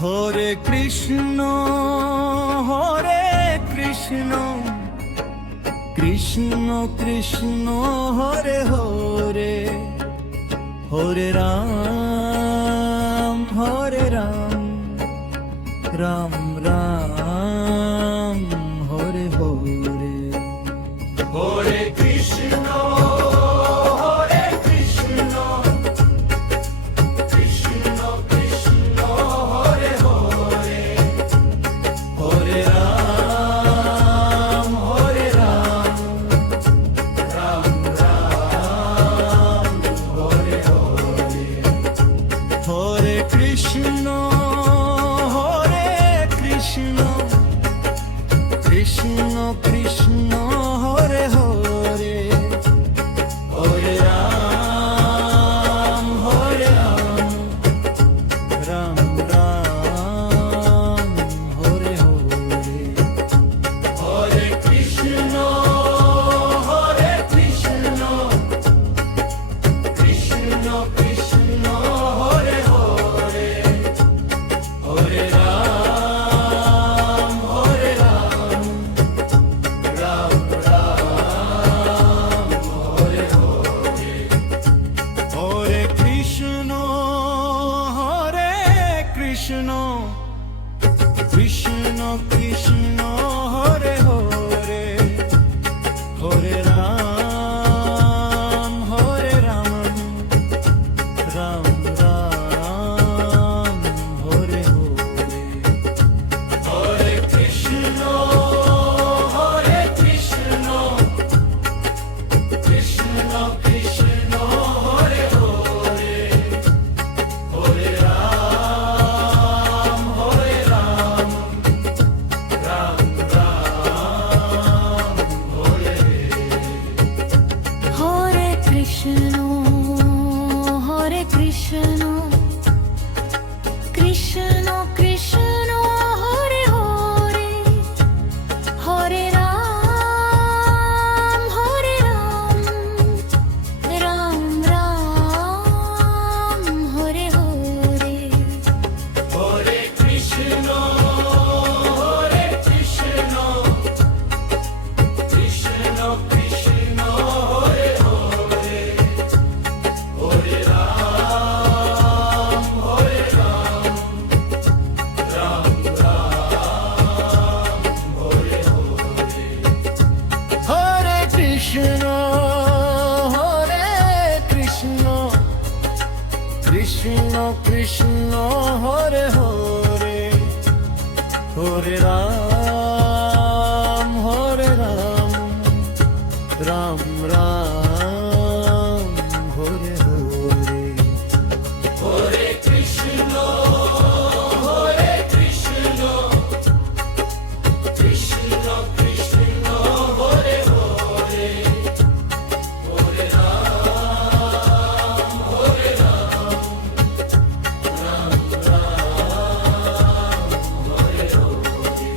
Hare Krishna Krishna Krishna Hare Hare, Hare Ram Ram Ram Hare Hare. Hare Krishna Krishna Krishna Hare Hare, Hare Ram Ram Ram Hare Hare. Hare Krishna Krishna Krishna Hare Hare, Hare Ram Ram Ram Hare Hare. Hare Krishna Krishna Krishna Hare Hare, Hare Ram Ram Ram Hare Hare. Hare Krishna Krishna Krishna Hare Hare, Hare Ram Ram Ram Hare Hare. Hare Krishna Krishna Krishna Hare Hare, Hare Ram Ram Ram Hare. Hare Krishna Krishna Krishna Hare Hare, Hare Ram Ram Ram Hare Hare. Hare Krishna Krishna Krishna Hare Hare, Hare Ram Ram Ram Hare Hare. Hare Krishna Krishna Krishna Hare Hare, Hare Ram Ram Ram Hare Hare. Hare Krishna Krishna Krishna Hare Hare, Hare Ram Ram Ram Hare Hare.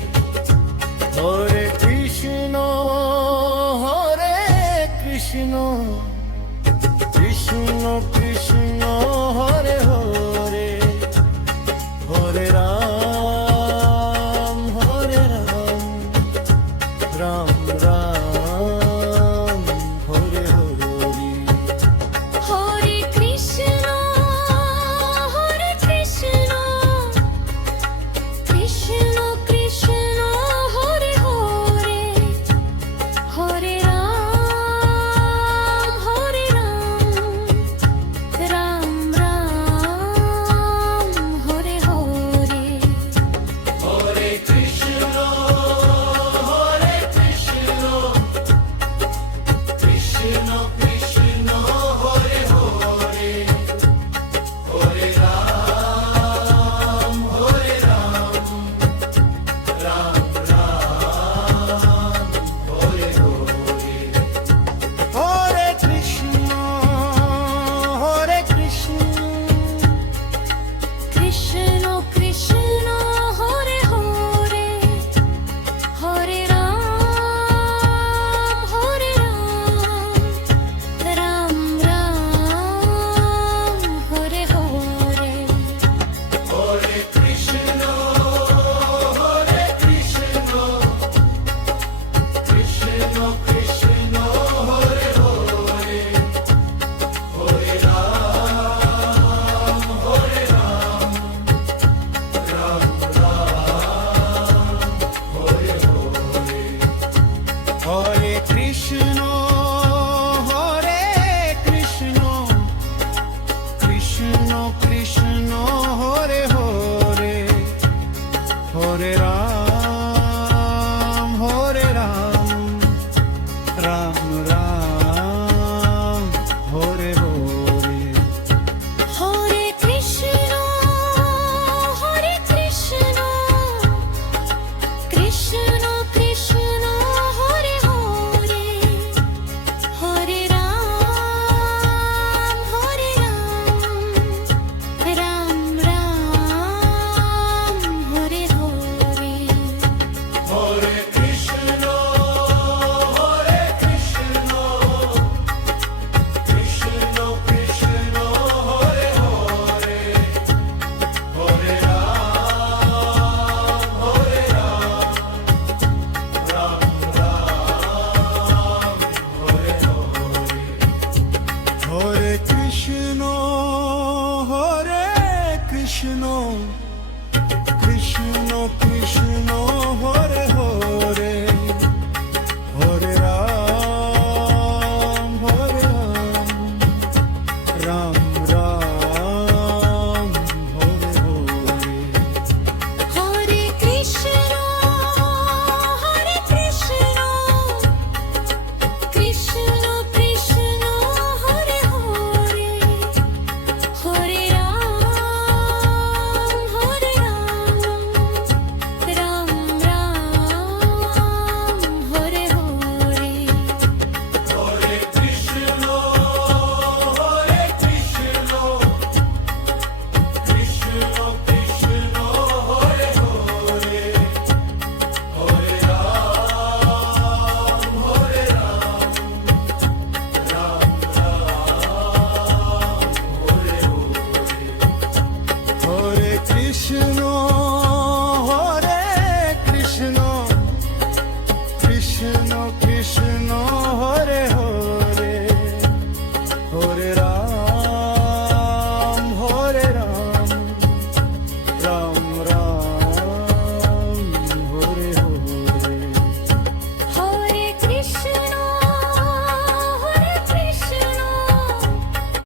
Krishna Hare Krishna Krishna Krishna Hare Hare Hare Ram Ram